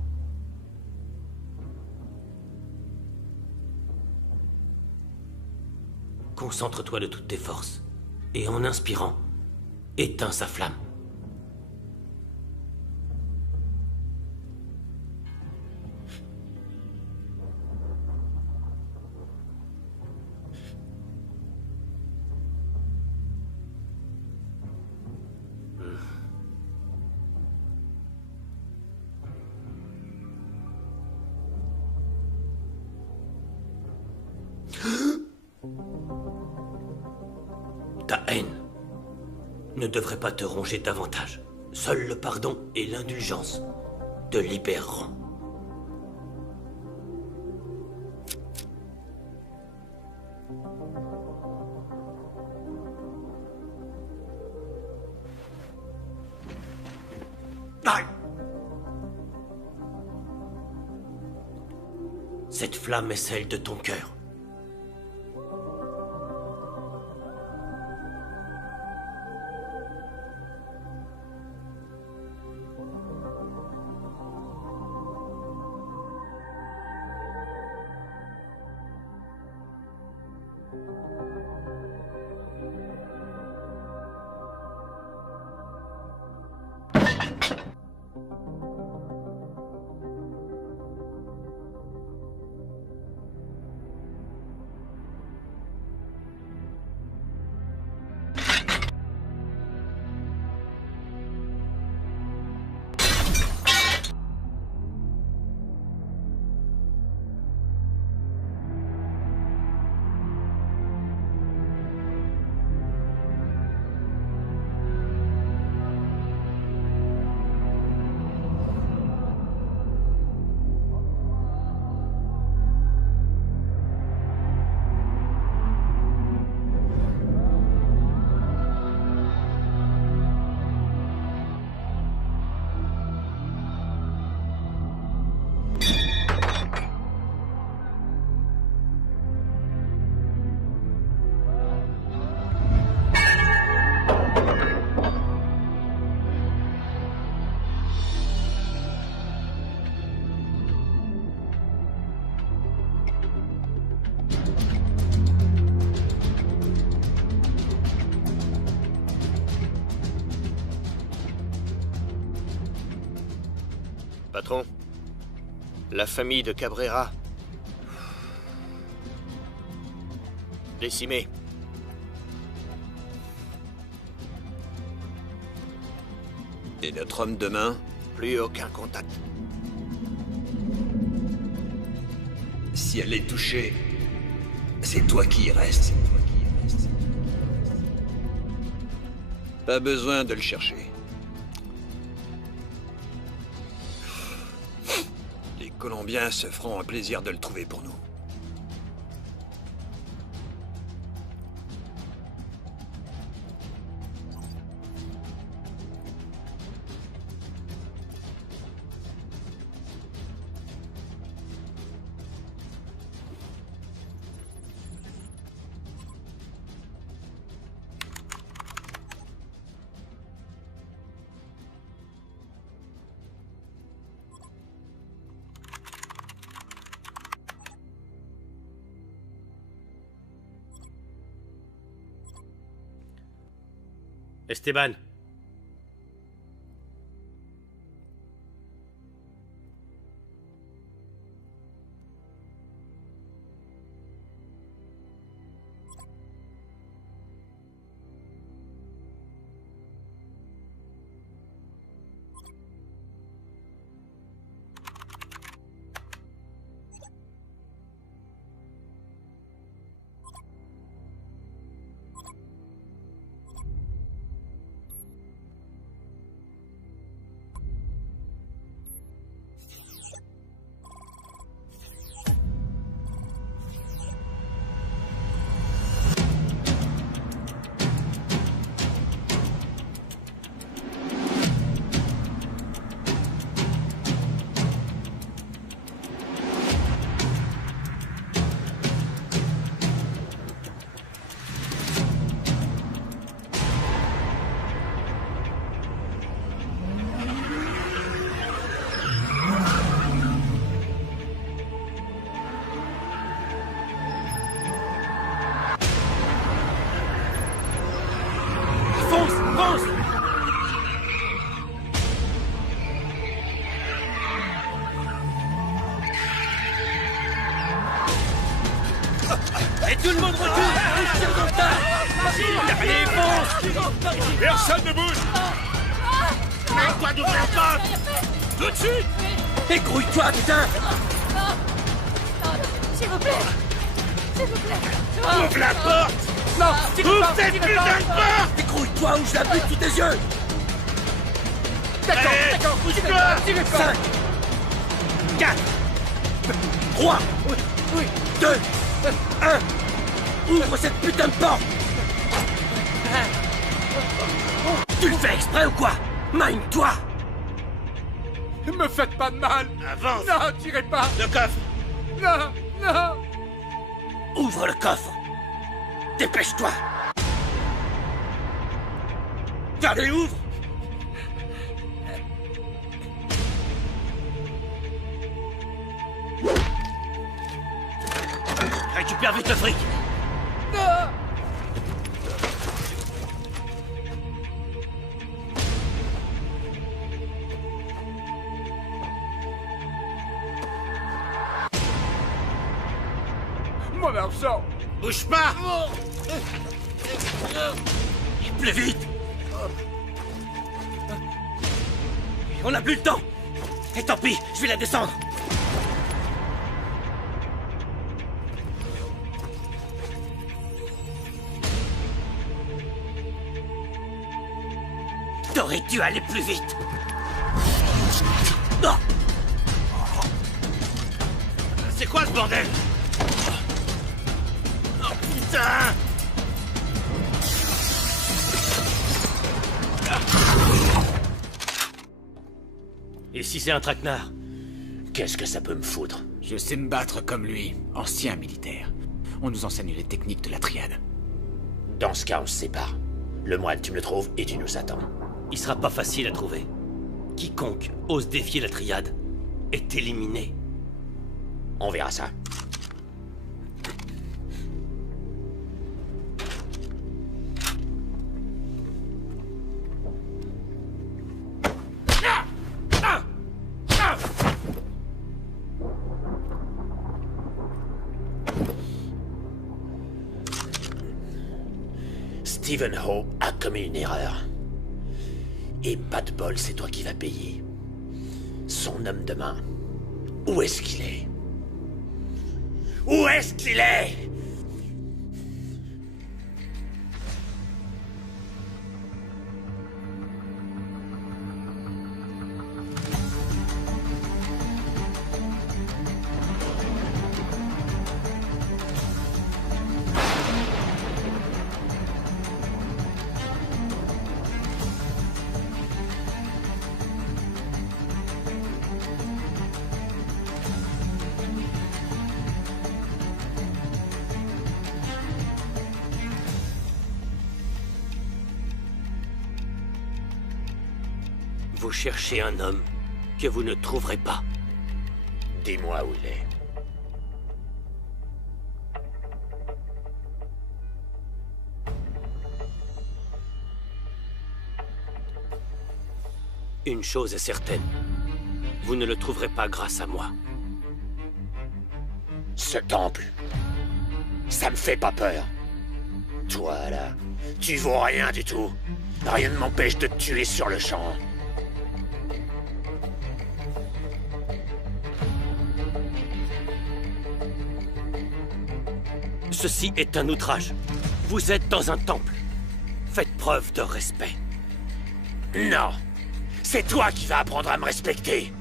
Concentre-toi de toutes tes forces, et en inspirant, éteins sa flamme. Ta haine ne devrait pas te ronger davantage. Seul le pardon et l'indulgence te libéreront. Cette flamme est celle de ton cœur. Patron, la famille de Cabrera, décimée. Et notre homme de main? Plus aucun contact. Si elle est touchée, c'est toi qui y restes. Pas besoin de le chercher. Les Colombiens se feront un plaisir de le trouver pour nous. Esteban. Et tout le monde recule! Il tire dans le tas! Allez, fonce! Personne ne bouge! Mets-toi d'ouvrir la porte! Tout de suite! Écrouille-toi, putain! S'il vous plaît! S'il vous plaît! Ouvre la porte! Non! Ouvre cette putain de porte! Écrouille-toi ou je la bute sous tes yeux! D'accord, bouge-toi! 5, 4, 3, 2, 1! Ouvre cette putain de porte! Tu le fais exprès ou quoi? Mine-toi! Ne me faites pas de mal! Avance! Non, tirez pas! Le coffre! Non, non! Ouvre le coffre! Dépêche-toi! Allez, ouvre! Récupère vite le fric! Non! Mon argent! Bouge pas! Plus vite! On n'a plus le temps! Et tant pis, je vais la descendre! T'aurais dû aller plus vite! Non! C'est quoi ce bordel? Oh putain! Et si c'est un traquenard? Qu'est-ce que ça peut me foutre? Je sais me battre comme lui, ancien militaire. On nous enseigne les techniques de la triade. Dans ce cas, on se sépare. Le moine, tu me le trouves et tu nous attends. Il sera pas facile à trouver. Quiconque ose défier la triade est éliminé. On verra ça. Stephen Ho a commis une erreur. Et pas de bol, c'est toi qui vas payer. Son homme de main. Où est-ce qu'il est? Où est-ce qu'il est? Vous cherchez un homme que vous ne trouverez pas. Dis-moi où il est. Une chose est certaine. Vous ne le trouverez pas grâce à moi. Ce temple, ça me fait pas peur. Toi, là, tu vaux rien du tout. Rien ne m'empêche de te tuer sur le champ. Ceci est un outrage. Vous êtes dans un temple. Faites preuve de respect. Non, c'est toi qui vas apprendre à me respecter.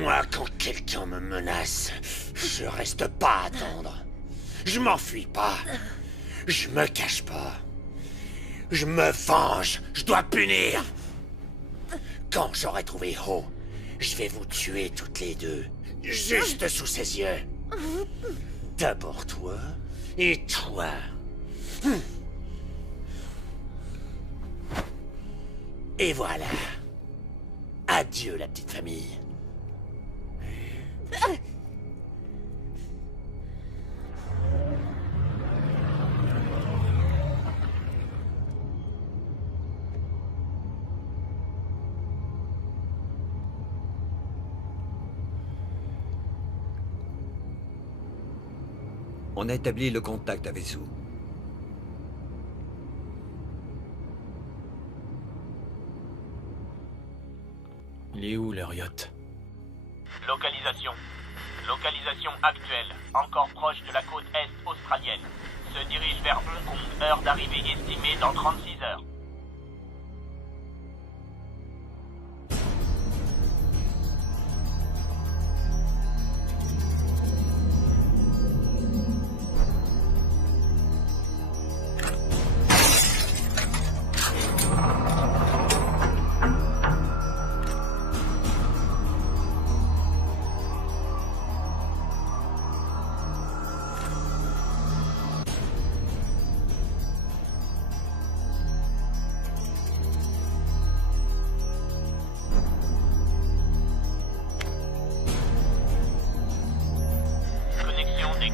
Moi, quand quelqu'un me menace, je reste pas à attendre. Je m'enfuis pas. Je me cache pas. Je me venge. Je dois punir. Quand j'aurai trouvé Ho, je vais vous tuer toutes les deux. Juste sous ses yeux. D'abord toi, et toi. Et voilà. Adieu, la petite famille. On a établi le contact avec Zhu. Il est où leur yacht? Localisation. Localisation actuelle. Encore proche de la côte est australienne. Se dirige vers Hong Kong. Heure d'arrivée estimée dans 36 heures.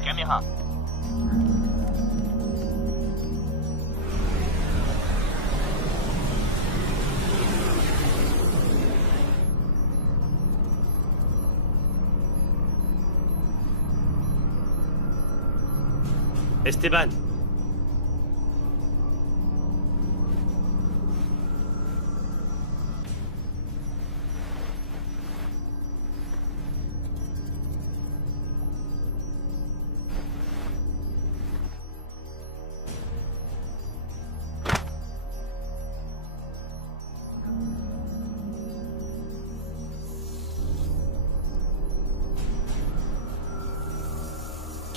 Caméra. Esteban.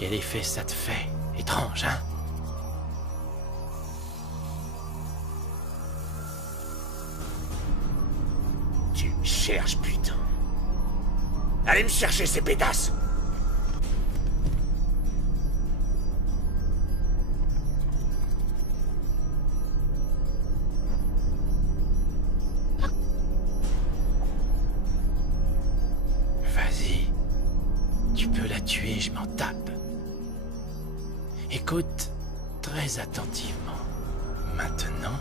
Quel effet ça te fait? Étrange, hein? Tu me cherches, putain. Allez me chercher ces pétasses. Vas-y. Tu peux la tuer, je m'en tape. Écoute très attentivement. Maintenant,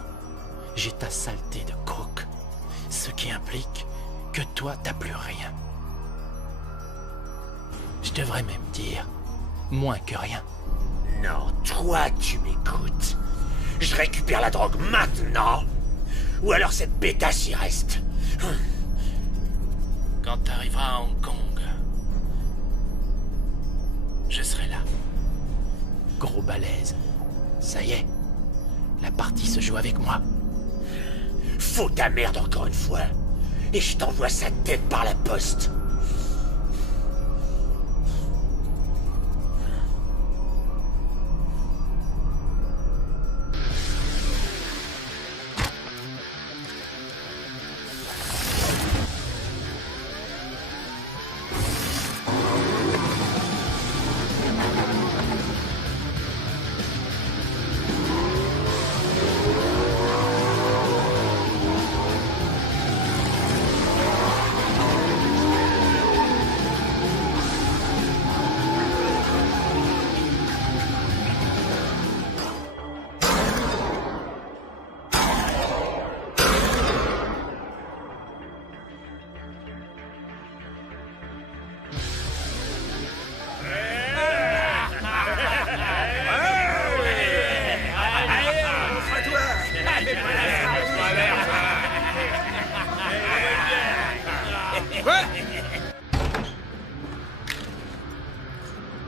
j'ai ta saleté de coke. Ce qui implique que toi, t'as plus rien. Je devrais même dire moins que rien. Non, toi, tu m'écoutes. Je récupère la drogue maintenant, ou alors cette pétasse y reste. Quand t'arriveras à Hong Kong, je serai là. Gros balèze. Ça y est, la partie se joue avec moi. Fous ta merde encore une fois, et je t'envoie sa tête par la poste.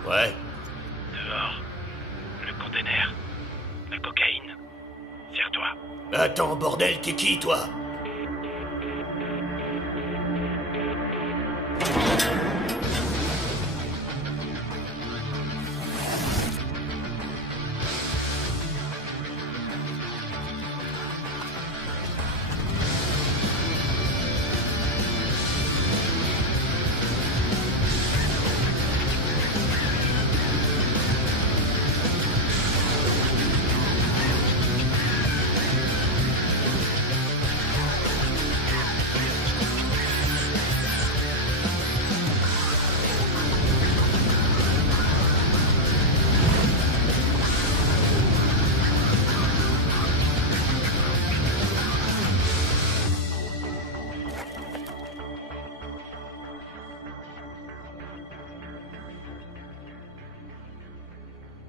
Ouais. Dehors. Le container. La cocaïne. Serre-toi. Attends, bordel, t'es qui, toi?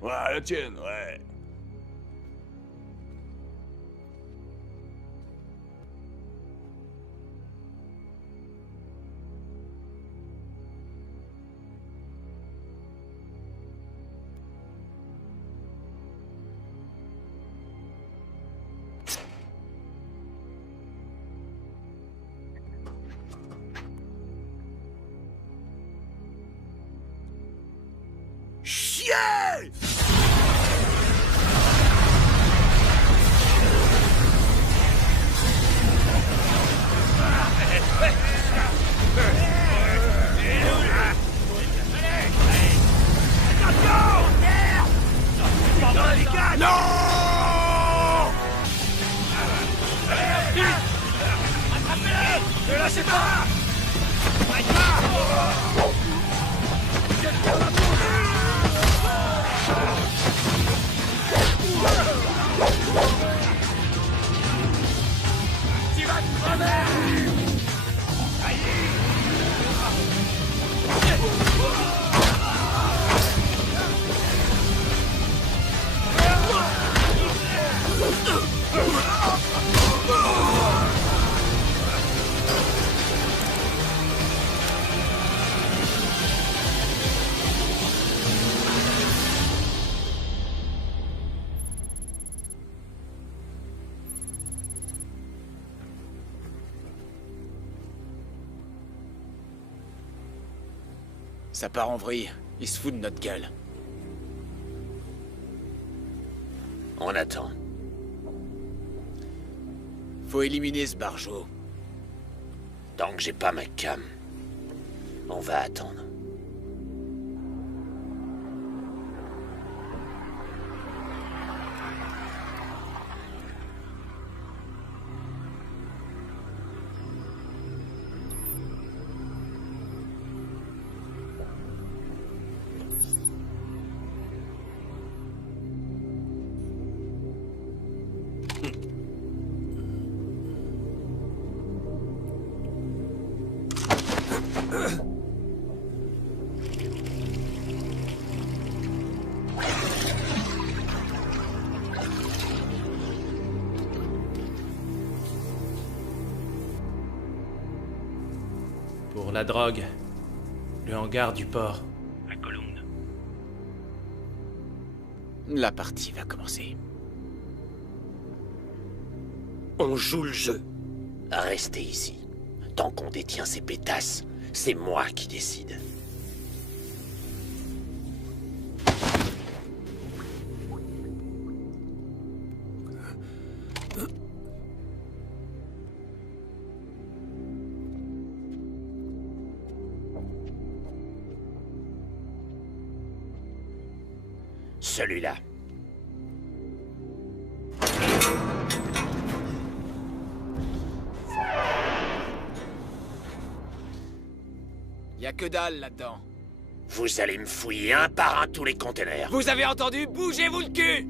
Ouais, la tienne, ouais. Chier! Non! Attrapez-le! Ne lâchez pas! Tu vas te crever! Ça part en vrille. Ils se foutent de notre gueule. On attend. Faut éliminer ce barjot. Tant que j'ai pas ma cam, on va attendre. Pour la drogue, le hangar du port. À Cologne. La partie va commencer. On joue le jeu. Restez ici. Tant qu'on détient ces pétasses, c'est moi qui décide. Celui-là. Y a que dalle là-dedans. Vous allez me fouiller un par un tous les containers. Vous avez entendu? Bougez-vous le cul!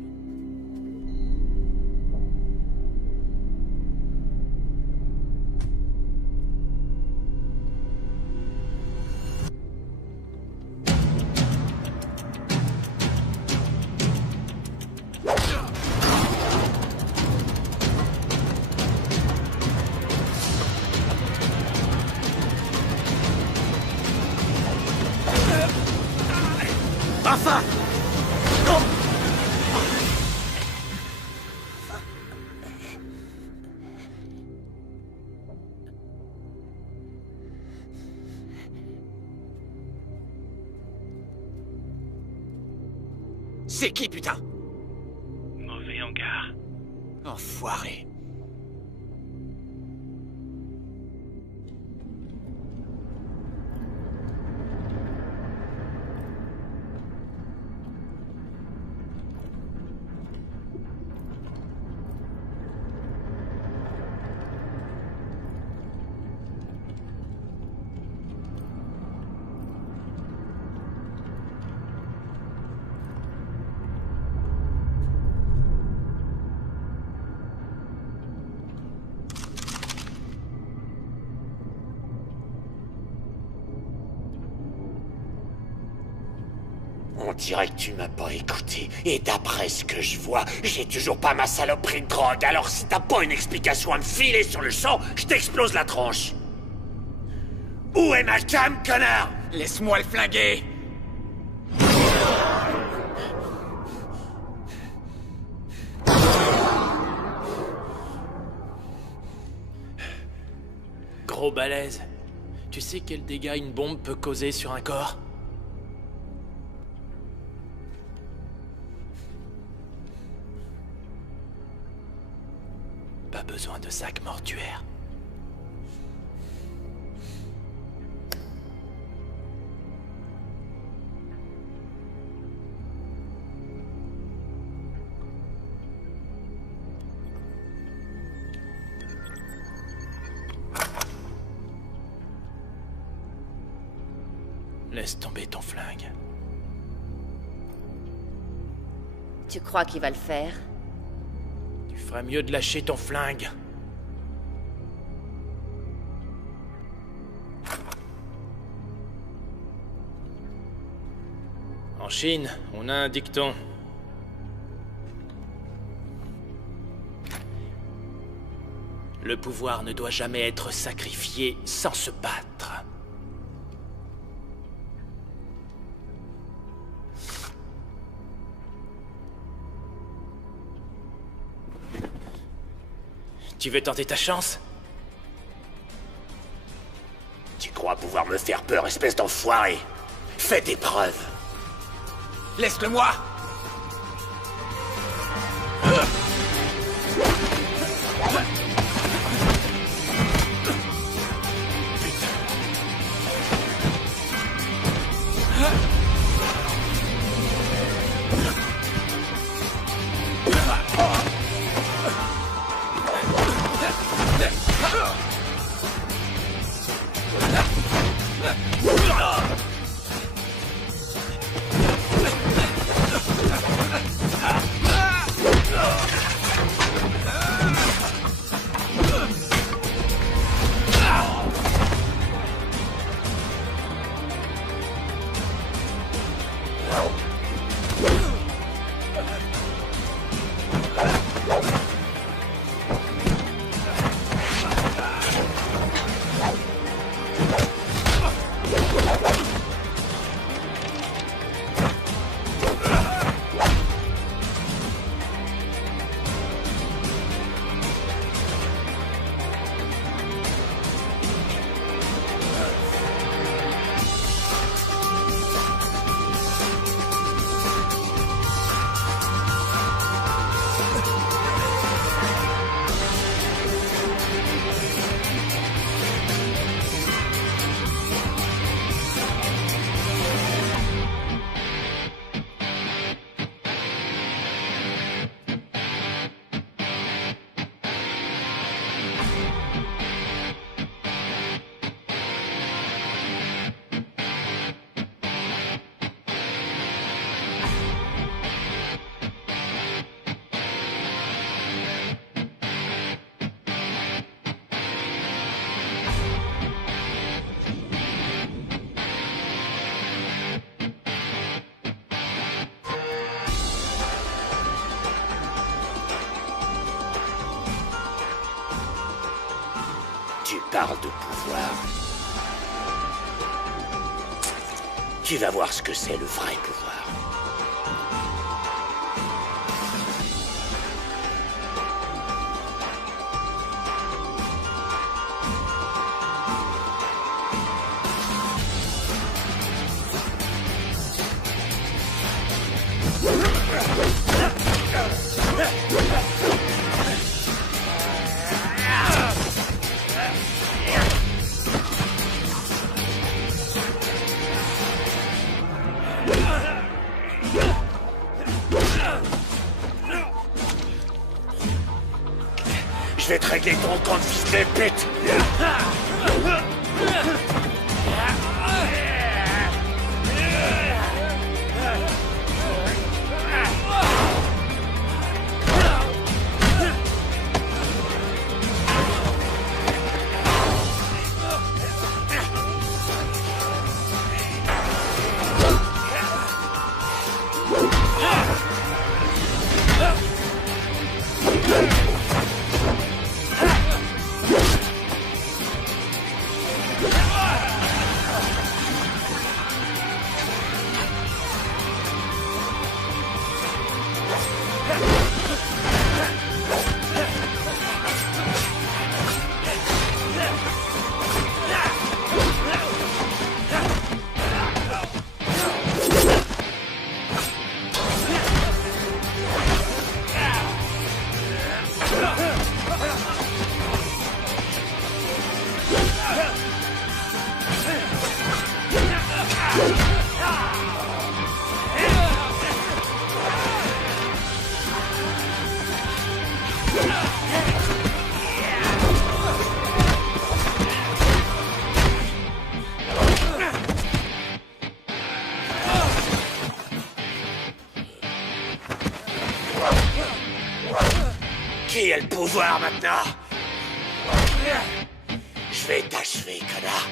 Enfin! C'est qui, putain? Mauvais hangar. Enfoiré. On dirait que tu m'as pas écouté. Et d'après ce que je vois, j'ai toujours pas ma saloperie de drogue. Alors si t'as pas une explication à me filer sur le champ, je t'explose la tronche. Où est ma cam, connard? Laisse-moi le flinguer. Gros balèze. Tu sais quel dégât une bombe peut causer sur un corps? Pas besoin de sac mortuaire. Laisse tomber ton flingue. Tu crois qu'il va le faire? Tu ferais mieux de lâcher ton flingue. En Chine, on a un dicton. Le pouvoir ne doit jamais être sacrifié sans se battre. Tu veux tenter ta chance? Tu crois pouvoir me faire peur, espèce d'enfoiré? Fais tes preuves. Laisse-le-moi! Tu parles de pouvoir. Tu vas voir ce que c'est le vrai pouvoir. Je vais te régler ton compte, fils de pute! Qui a le pouvoir maintenant? Je vais t'achever, connard.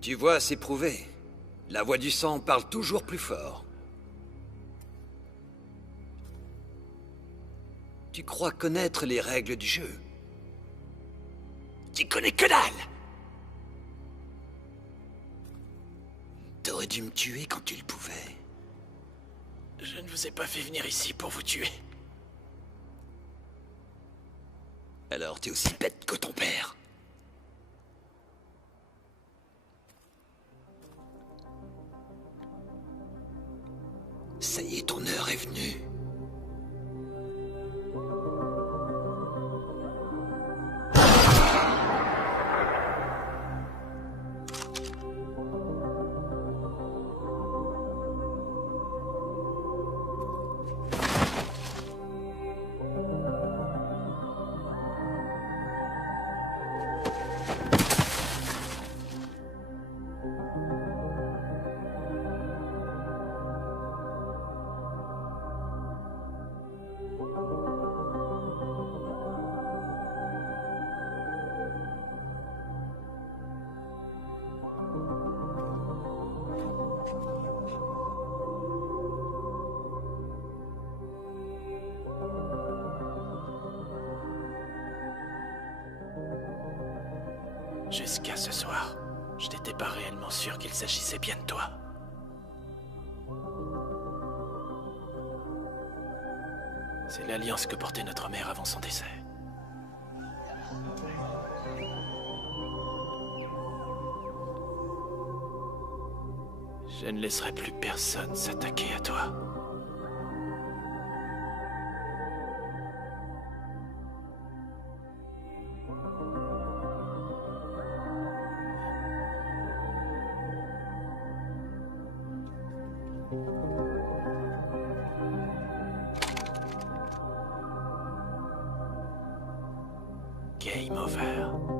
Tu vois, c'est prouvé. La voix du sang parle toujours plus fort. Tu crois connaître les règles du jeu? Tu connais que dalle! T'aurais dû me tuer quand tu le pouvais. Je ne vous ai pas fait venir ici pour vous tuer. Alors t'es aussi bête que ton père. Ça y est, ton heure est venue. Jusqu'à ce soir, je n'étais pas réellement sûr qu'il s'agissait bien de toi. C'est l'alliance que portait notre mère avant son décès. Je ne laisserai plus personne s'attaquer à toi. Game over.